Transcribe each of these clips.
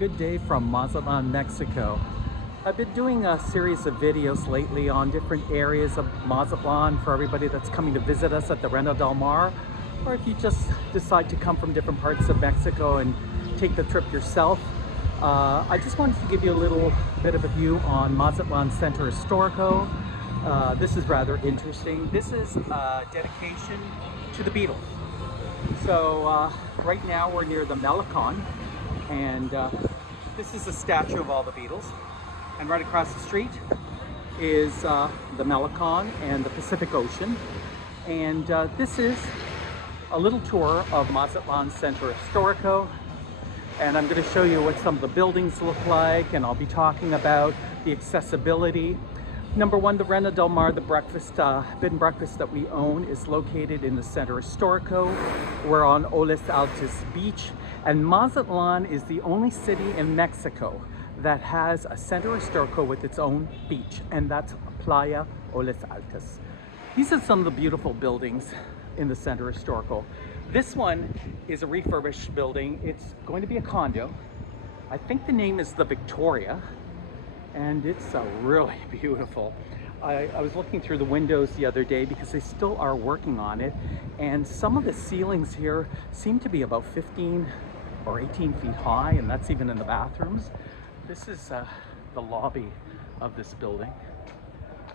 good day from Mazatlan, Mexico. I've been doing a series of videos lately on different areas of Mazatlan for everybody that's coming to visit us at the Reina del Mar, or if you just decide to come from different parts of Mexico and take the trip yourself. I just wanted to give you a little bit of a view on Mazatlan Centro Historico. This is rather interesting. This is a dedication to the Beatles. So right now we're near the Malecon, and this is a statue of all the Beatles. And right across the street is the Malecon and the Pacific Ocean. And this is a little tour of Mazatlan Centro Historico. And I'm going to show you what some of the buildings look like, and I'll be talking about the accessibility. Number one, the Reina del Mar, the breakfast, bed and breakfast that we own, is located in the Centro Historico. We're on Olas Altas Beach, and Mazatlan is the only city in Mexico that has a Centro Historico with its own beach, and that's Playa Olas Altas. These are some of the beautiful buildings in the Centro Historico. This one is a refurbished building. It's going to be a condo. I think the name is the Victoria, and it's really beautiful. I was looking through the windows the other day because they still are working on it, and some of the ceilings here seem to be about 15 or 18 feet high, and that's even in the bathrooms. This is the lobby of this building.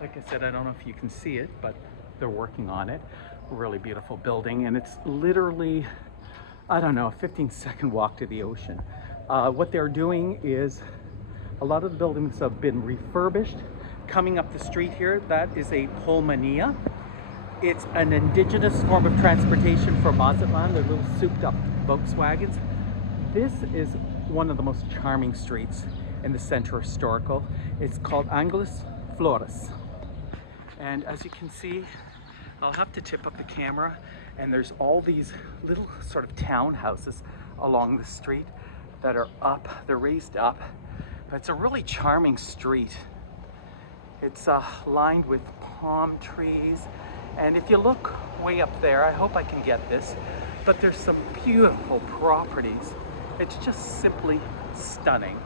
Like I said, I don't know if you can see it, but they're working on it. Really beautiful building, and it's literally, I don't know, a 15-second walk to the ocean. What they're doing is a lot of the buildings have been refurbished. Coming up the street here, that is a Pullmania. It's an indigenous form of transportation for Mazatlan. They're little souped up Volkswagens. This is one of the most charming streets in the Centro Historico. It's called Angeles Flores. And as you can see, I'll have to tip up the camera, and there's all these little sort of townhouses along the street that are up, they're raised up. But it's a really charming street. It's lined with palm trees, and if you look way up there, I hope I can get this, but there's some beautiful properties. It's just simply stunning.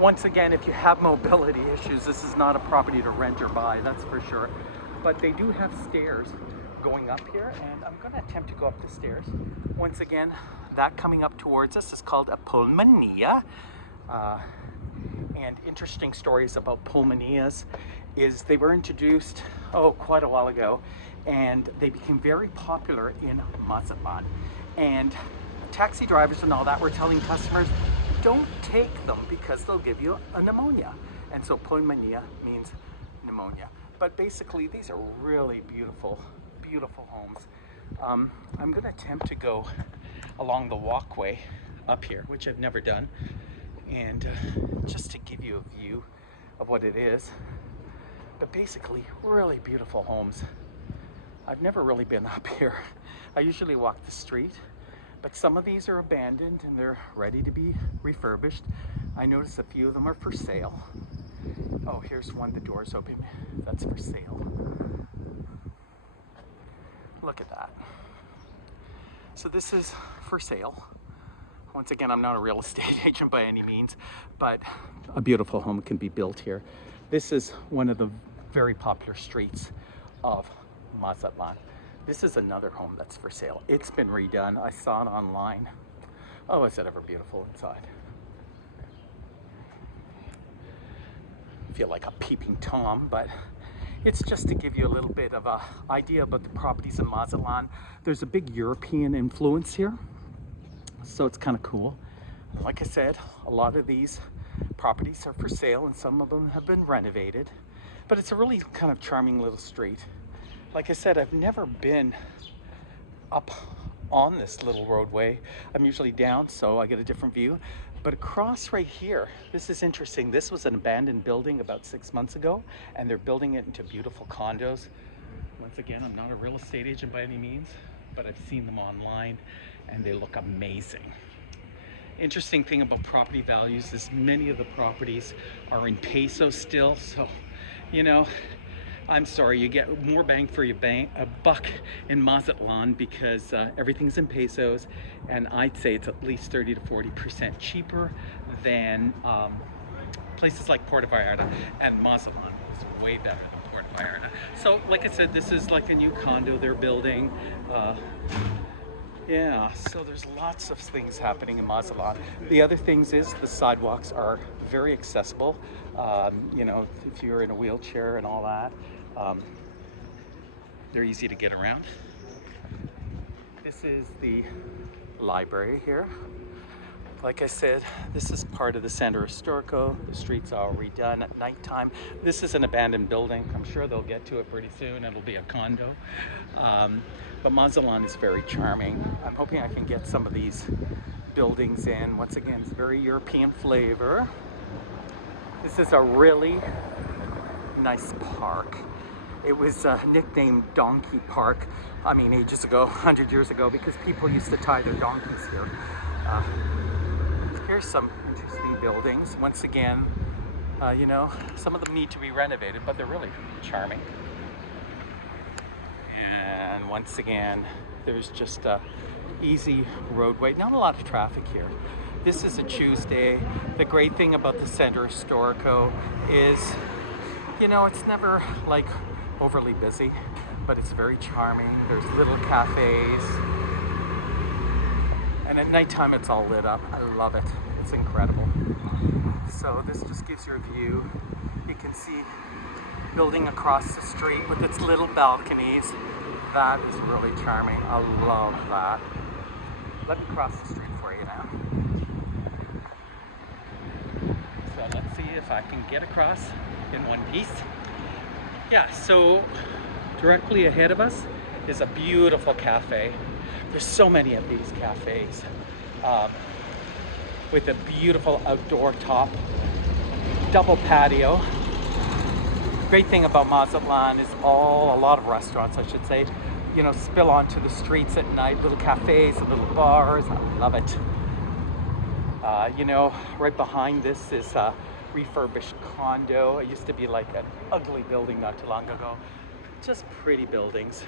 Once again, if you have mobility issues, this is not a property to rent or buy, that's for sure. But they do have stairs going up here, and I'm going to attempt to go up the stairs. Once again, that coming up towards us is called a Pullmania. And interesting stories about Pullmanias is they were introduced, quite a while ago, and they became very popular in Mazatlan. And taxi drivers and all that were telling customers, don't take them because they'll give you a pneumonia. And so Pullmania means pneumonia. But basically, these are really beautiful, beautiful homes. I'm going to attempt to go along the walkway up here, which I've never done, and just to give you a view of what it is. But basically, really beautiful homes. I've never really been up here. I usually walk the street, but some of these are abandoned and they're ready to be refurbished. I noticed a few of them are for sale. Oh, here's one, the door's open. That's for sale. Look at that. So this is for sale. Once again, I'm not a real estate agent by any means, but a beautiful home can be built here. This is one of the very popular streets of Mazatlan. This is another home that's for sale. It's been redone. I saw it online. Oh, is it ever beautiful inside? I feel like a peeping Tom, but it's just to give you a little bit of an idea about the properties in Mazatlan. There's a big European influence here, so it's kind of cool. Like I said, a lot of these properties are for sale, and some of them have been renovated, but it's a really kind of charming little street. Like I said, I've never been up on this little roadway. I'm usually down, so I get a different view. But across right here, this is interesting. This was an abandoned building about 6 months ago, and they're building it into beautiful condos. Once again, I'm not a real estate agent by any means, but I've seen them online, and they look amazing. Interesting thing about property values is many of the properties are in pesos still, so, you know, I'm sorry, you get more bang for your buck in Mazatlan because everything's in pesos, and I'd say it's at least 30 to 40% cheaper than places like Puerto Vallarta, and Mazatlan is way better than Puerto Vallarta. So like I said, this is like a new condo they're building. Yeah, so there's lots of things happening in Mazatlan. The other things is the sidewalks are very accessible. You know, if you're in a wheelchair and all that, they're easy to get around. This is the library here. Like I said, this is part of the Centro Historico. The streets are all redone at nighttime. This is an abandoned building. I'm sure they'll get to it pretty soon. It'll be a condo. But Mazatlan is very charming. I'm hoping I can get some of these buildings in. Once again, it's very European flavor. This is a really nice park. It was nicknamed Donkey Park, I mean ages ago, 100 years ago, because people used to tie their donkeys here. Here's some interesting buildings. Once again, you know, some of them need to be renovated, but they're really charming. And once again, there's just a easy roadway. Not a lot of traffic here. This is a Tuesday. The great thing about the Centro Historico is, you know, it's never like overly busy, but it's very charming. There's little cafes. And at nighttime, it's all lit up. I love it. It's incredible. So this just gives you a view. You can see building across the street with its little balconies. That is really charming. I love that. Let me cross the street for you now. So let's see if I can get across in one piece. Yeah, so directly ahead of us is a beautiful cafe. There's so many of these cafes with a beautiful outdoor top, double patio. Great thing about Mazatlan is a lot of restaurants, I should say, you know, spill onto the streets at night, little cafes, little bars. I love it. You know, right behind this is a refurbished condo. It used to be like an ugly building not too long ago. Just pretty buildings.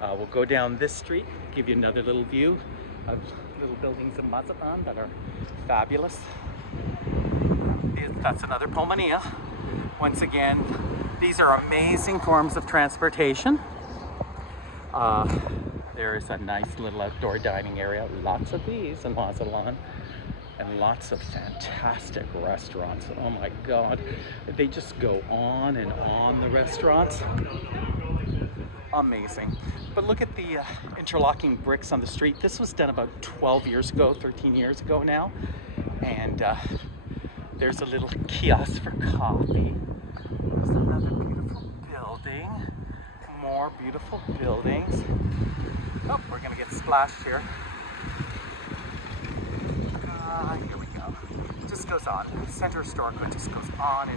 We'll go down this street, give you another little view of little buildings in Mazatlan that are fabulous. That's another Pulmonea. Once again, these are amazing forms of transportation. There is a nice little outdoor dining area. Lots of these in Mazatlan. And lots of fantastic restaurants. Oh my God. They just go on and on, the restaurants. Amazing. But look at the interlocking bricks on the street. This was done about 12 years ago, 13 years ago now. And there's a little kiosk for coffee. There's another beautiful building. More beautiful buildings. Oh, we're gonna get splashed here. Here we go. It just goes on. Centro Historico just goes on.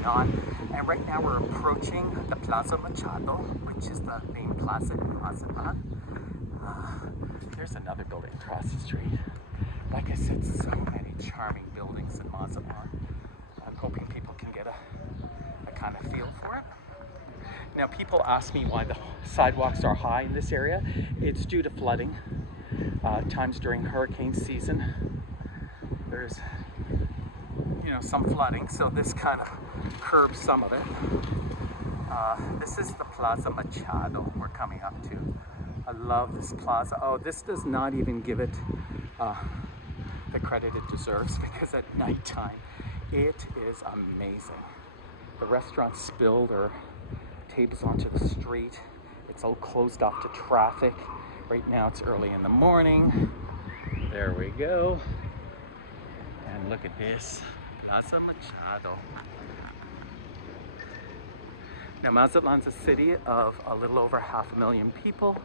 And right now we're approaching the Plaza Machado, which is the main plaza in Mazatlan. There's another building across the street. Like I said, so many charming buildings in Mazatlan. I'm hoping people can get a kind of feel for it. Now, people ask me why the sidewalks are high in this area. It's due to flooding. Times during hurricane season, there's, you know, some flooding, so this kind of curbs some of it. This is the Plaza Machado we're coming up to. I love this plaza. Oh, this does not even give it the credit it deserves, because at nighttime it is amazing. The restaurants spill their tables onto the street. It's all closed off to traffic. Right now it's early in the morning. There we go. And look at this, Plaza Machado. Now, Mazatlan's a city of a little over 500,000 people.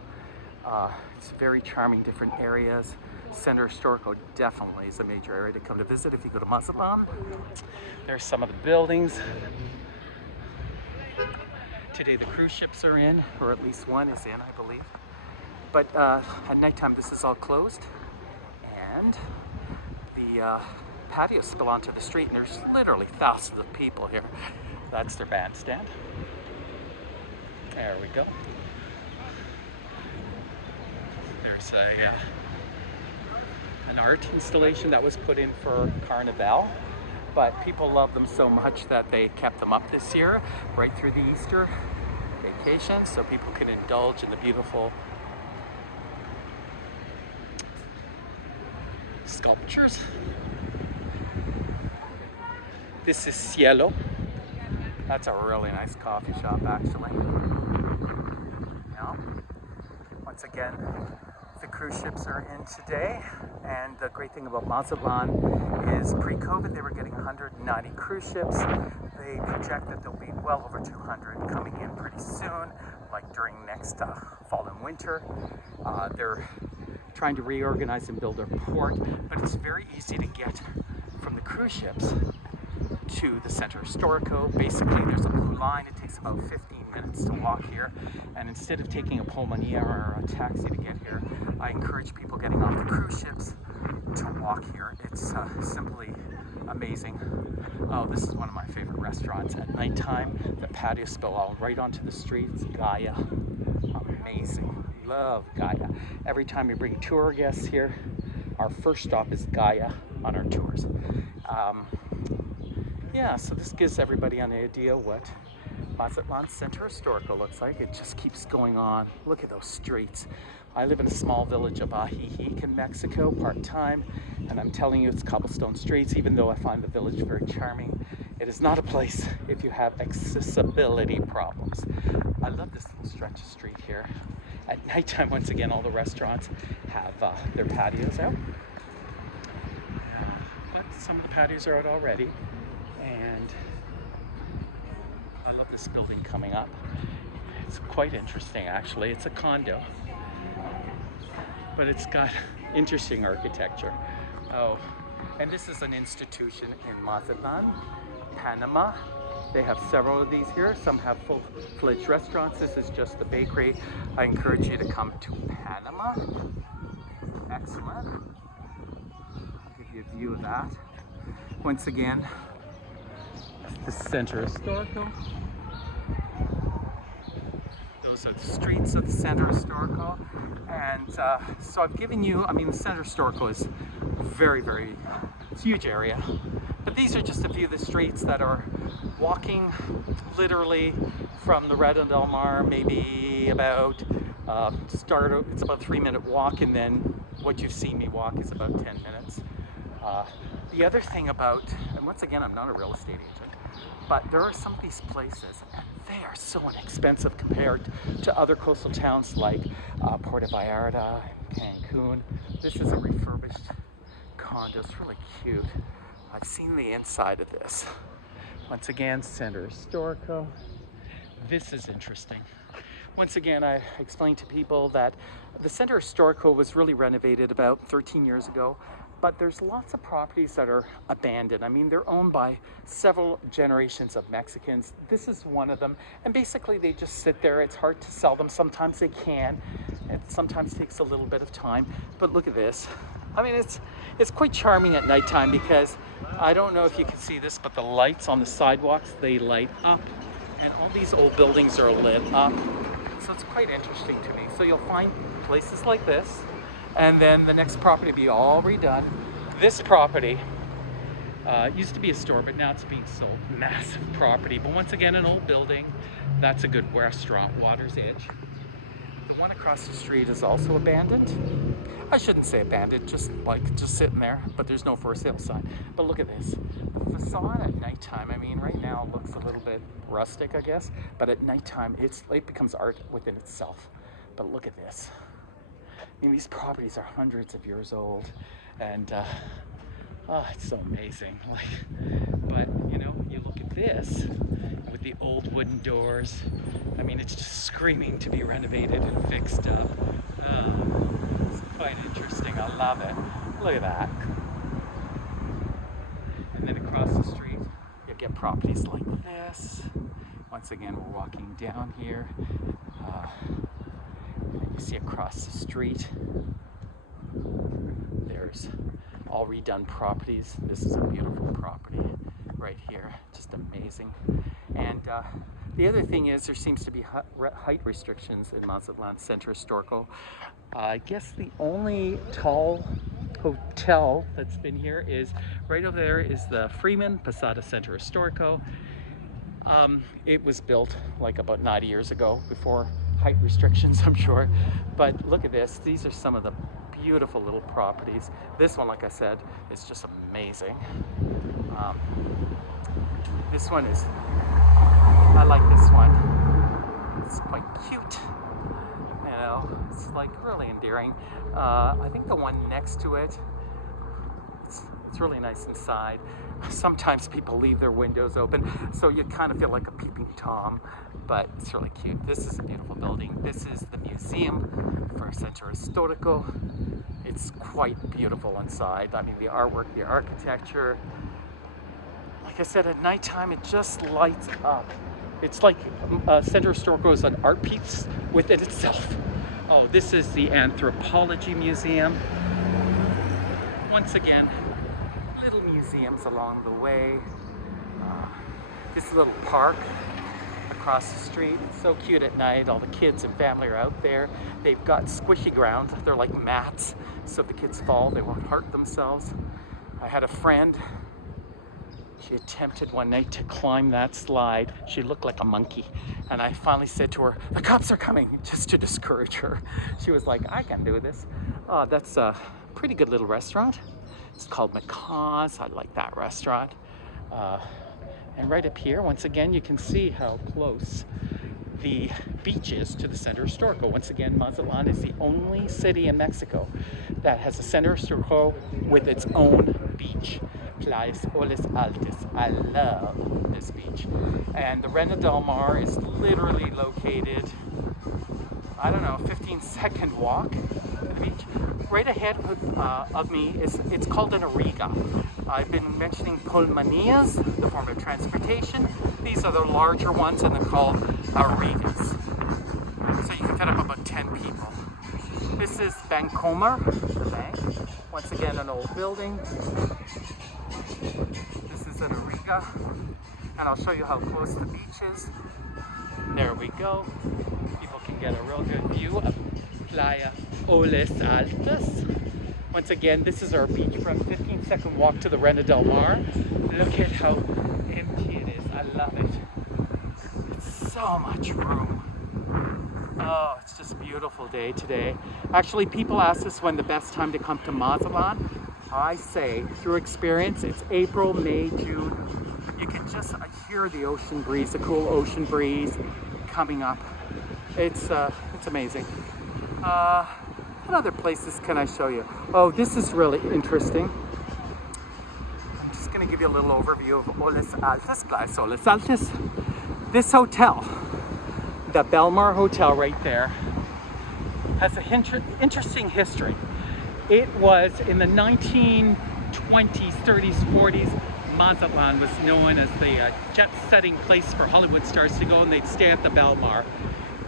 It's very charming, different areas. Centro Historico definitely is a major area to come to visit if you go to Mazatlan. There's some of the buildings. Today the cruise ships are in, or at least one is in, I believe. But at nighttime this is all closed, and the patios spill onto the street, and there's literally thousands of people here. That's their bandstand. There we go. There's an art installation that was put in for Carnival, but people love them so much that they kept them up this year, right through the Easter vacation, so people could indulge in the beautiful sculptures. This is Cielo. That's a really nice coffee shop, actually. Yeah. Once again, the cruise ships are in today, and the great thing about Mazatlan is pre-COVID they were getting 190 cruise ships. They project that there'll be well over 200 coming in pretty soon, like during next fall and winter. They're trying to reorganize and build a port, but it's very easy to get from the cruise ships to the Centro Historico. Basically, there's a blue line. It takes about 15 minutes to walk here, and instead of taking a Pullmania or a taxi to get here, I encourage people getting off the cruise ships to walk here. It's simply amazing. Oh, this is one of my favorite restaurants. At nighttime, the patio spill out right onto the streets. Gaia, amazing. Love Gaia. Every time we bring tour guests here, our first stop is Gaia on our tours. Yeah, so this gives everybody an idea what Mazatlan Centro Historico looks like. It just keeps going on. Look at those streets. I live in a small village of Ajijic in Mexico, part-time, and I'm telling you it's cobblestone streets, even though I find the village very charming. It is not a place if you have accessibility problems. I love this little stretch of street here. At nighttime, once again, all the restaurants have their patios out. But some of the patios are out already. And I love this building coming up. It's quite interesting, actually. It's a condo, but it's got interesting architecture. Oh, and this is an institution in Mazatlan, Panama. They have several of these here. Some have full-fledged restaurants. This is just the bakery. I encourage you to come to Panama. Excellent. I'll give you a view of that. Once again, the Centro Historico. Those are the streets of the Centro Historico. And so I've given you, the Centro Historico is very, it's a huge area. But these are just a few of the streets that are walking literally from the Redo del Mar, maybe about, it's about a 3-minute walk, and then what you've seen me walk is about 10 minutes. The other thing about, and once again, I'm not a real estate agent, but there are some of these places, and they are so inexpensive compared to other coastal towns like Puerto Vallarta and Cancun. This is a refurbished condo. It's really cute. I've seen the inside of this. Once again, Centro Historico. This is interesting. Once again, I explained to people that the Centro Historico was really renovated about 13 years ago, but there's lots of properties that are abandoned. They're owned by several generations of Mexicans. This is one of them, and basically they just sit there. It's hard to sell them. Sometimes they can. It sometimes takes a little bit of time, but look at this. It's quite charming at nighttime because I don't know if you can see this, but the lights on the sidewalks, they light up, and all these old buildings are lit up. So it's quite interesting to me. So you'll find places like this, and then the next property will be all redone. This property used to be a store, but now it's being sold. Massive property, but once again, an old building. That's a good restaurant, Water's Edge. The one across the street is also abandoned. I shouldn't say abandoned, just sitting there, but there's no for sale sign. But look at this. The facade at nighttime, right now it looks a little bit rustic, I guess, but at nighttime it becomes art within itself. But look at this. These properties are hundreds of years old, and it's so amazing. But you look at this with the old wooden doors. It's just screaming to be renovated and fixed up. It's quite interesting. I love it. Look at that. And then across the street, you get properties like this. Once again, we're walking down here. And you see across the street, there's all redone properties. This is a beautiful property right here, just amazing. And The other thing is there seems to be height restrictions in Mazatlan Centro Historico. I guess the only tall hotel that's been here is right over there is the Freeman Posada Centro Historico. It was built like about 90 years ago before height restrictions, I'm sure. But look at this. These are some of the beautiful little properties. This one, like I said, is just amazing. This one is, I like this one. It's quite cute. You know, it's like really endearing. I think the one next to it, it's really nice inside. Sometimes people leave their windows open, so you kind of feel like a peeping Tom, but it's really cute. This is a beautiful building. This is the museum for Centro Historico. It's quite beautiful inside. I mean, the artwork, the architecture. Like I said, at nighttime, it just lights up. It's like Centro Historico is an art piece within itself. Oh, this is the Anthropology Museum. Once again, little museums along the way. This little park across the street. It's so cute at night. All the kids and family are out there. They've got squishy ground. They're like mats, so if the kids fall, they won't hurt themselves. I had a friend. She attempted one night to climb that slide. She looked like a monkey. And I finally said to her, "The cops are coming," just to discourage her. She was like, "I can do this." That's a pretty good little restaurant. It's called Macaw's. I like that restaurant. And right up here, once again, you can see how close the beach is to the Centro Historico. Once again, Mazatlan is the only city in Mexico that has a Centro Historico with its own beach. Playas Olas Altas. I love this beach. And the Renda del Mar is literally located, I don't know, 15-second walk to the beach. Right ahead of me it's called an ariga. I've been mentioning pulmonillas, the form of transportation. These are the larger ones and they're called arigas. So you can fit up about 10 people. This is Bancomer, the bank. Once again, an old building. This is an ariga. And I'll show you how close the beach is. There we go. People can get a real good view of Playa Olas Altas. Once again, this is our beachfront, 15-second walk to the Renda del Mar. Look at how empty it is. I love it. It's so much room. Oh, it's just a beautiful day today. Actually, people ask us when the best time to come to Mazatlan. I say, through experience, it's April, May, June. You can just hear the ocean breeze, the cool ocean breeze coming up. It's amazing. What other places can I show you? Oh, this is really interesting. I'm just going to give you a little overview of Olas Altas, Playas Olas Altas. This hotel, the Belmar Hotel right there, has an interesting history. It was in the 1920s, 30s, 40s. Mazatlan was known as the jet-setting place for Hollywood stars to go, and they'd stay at the Belmar.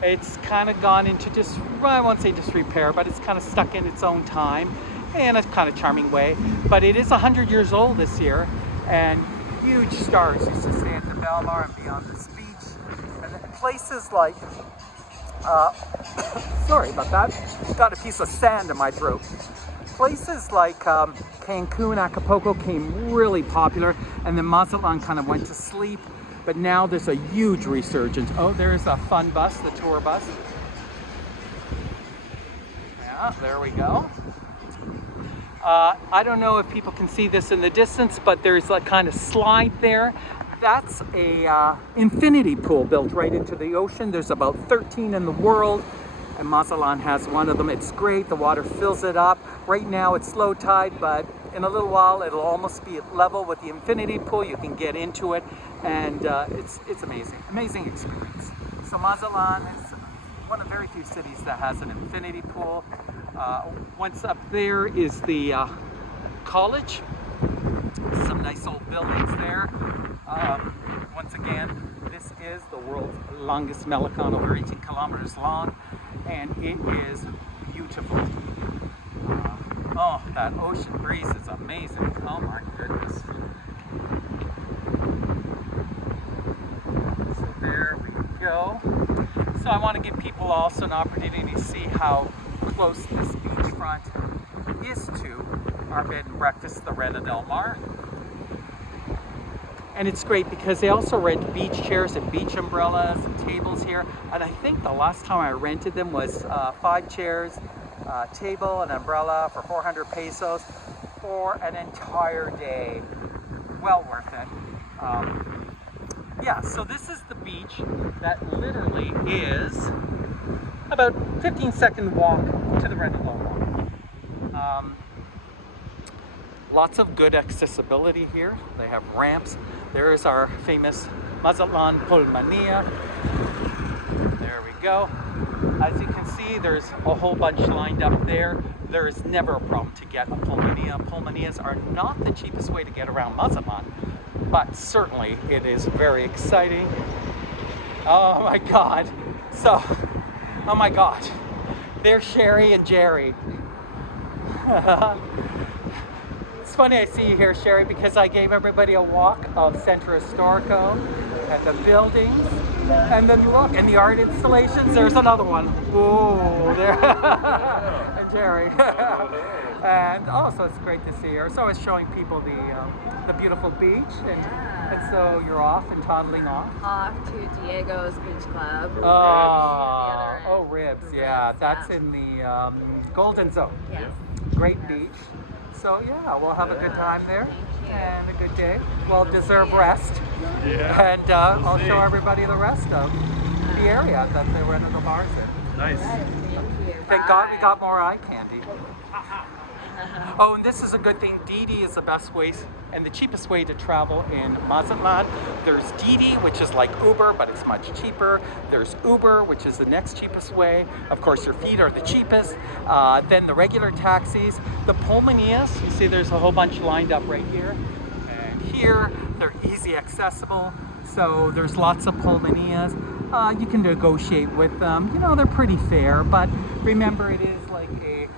It's kind of gone into just, well, I won't say disrepair, but it's kind of stuck in its own time in a kind of charming way. But it is 100 years old this year, and huge stars used to stay at the Belmar and be on this beach. And places like, sorry about that, got a piece of sand in my throat. Places like Cancun, Acapulco came really popular, and then Mazatlan kind of went to sleep. But now there's a huge resurgence. Oh, there's a fun bus, the tour bus. Yeah, there we go. I don't know if people can see this in the distance, but there's a kind of slide there. That's a infinity pool built right into the ocean. There's about 13 in the world, and Mazatlan has one of them. It's great, the water fills it up. Right now it's low tide, but in a little while it'll almost be at level with the infinity pool. You can get into it, and it's amazing experience. So Mazatlan is one of very few cities that has an infinity pool. Once up there is the college. Some nice old buildings there. Once again, this is the world's longest Malecon, over 18 kilometers long, and it is beautiful. Oh, that ocean breeze is amazing. Oh my goodness. So there we also an opportunity to see how close this beachfront is to our bed and breakfast, the Rena Del Mar. And it's great because they also rent beach chairs and beach umbrellas and tables here. And I think the last time I rented them was 5 chairs, table, and umbrella for 400 pesos for an entire day. Well worth it. Yeah, so this is the beach that literally is about 15-second walk to the Rena Del Mar. Lots of good accessibility here. They have ramps. There is our famous Mazatlan Pulmonía. There we go. As you can see, there's a whole bunch lined up there. There is never a problem to get a Pulmonía. Pulmonías are not the cheapest way to get around Mazatlan, but certainly it is very exciting. Oh my God. So, oh my God. There's Sherry and Jerry. It's funny I see you here, Sherry, because I gave everybody a walk of Centro Historico and the buildings, and then look, and the art installations. There's another one. Whoa, there. And Jerry. And so it's great to see her. So it's showing people the beautiful beach, and so you're off and toddling off. Off to Diego's Beach Club. Oh, Ribs, yeah. That's in the Golden Zone. Yes. Great beach. So yeah, we'll have a good time there and a good day. Well-deserved rest. Yeah. And I'll show everybody the rest of the area that the Rena Del Mar is in. Nice. Thank you. Thank God we got more eye candy. Oh, and this is a good thing. Didi is the best way and the cheapest way to travel in Mazatlan. There's Didi, which is like Uber, but it's much cheaper. There's Uber, which is the next cheapest way. Of course, your feet are the cheapest. Then the regular taxis. The Pulmonías, you see there's a whole bunch lined up right here. And here, they're easy accessible. So there's lots of Pulmonías. You can negotiate with them. You know, they're pretty fair, but remember it is like a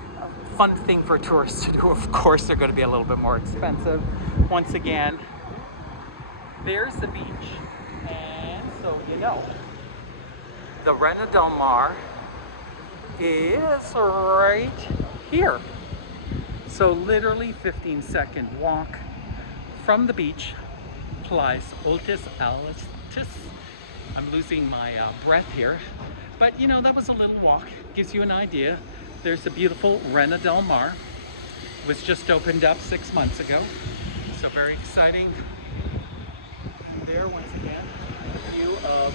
fun thing for tourists to do. Of course, they're going to be a little bit more expensive. Once again, there's the beach, and so you know, the Rena Del Mar is right here. So literally 15-second walk from the beach. Plais Altis Altis. I'm losing my breath here, but you know, that was a little walk. Gives you an idea. There's the beautiful Rena Del Mar. It was just opened up 6 months ago. So very exciting. There, once again, a view of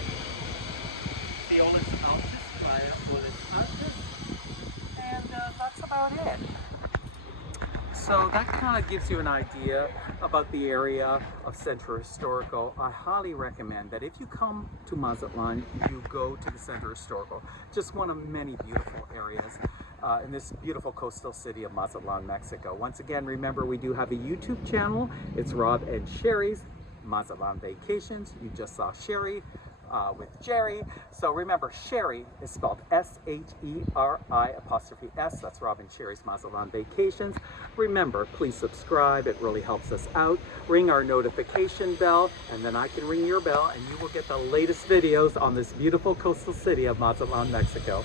the Olis Altis by Olis Altis. And that's about it. So that kind of gives you an idea about the area of Centro Historico. I highly recommend that if you come to Mazatlan, you go to the Centro Historico. Just one of many beautiful areas in this beautiful coastal city of Mazatlan, Mexico. Once again, remember we do have a YouTube channel. It's Rob and Sherry's Mazatlan Vacations. You just saw Sherry with Jerry. So remember, Sherry is spelled S-H-E-R-I''S. That's Rob and Sherry's Mazatlan Vacations. Remember, please subscribe. It really helps us out. Ring our notification bell, and then I can ring your bell, and you will get the latest videos on this beautiful coastal city of Mazatlan, Mexico.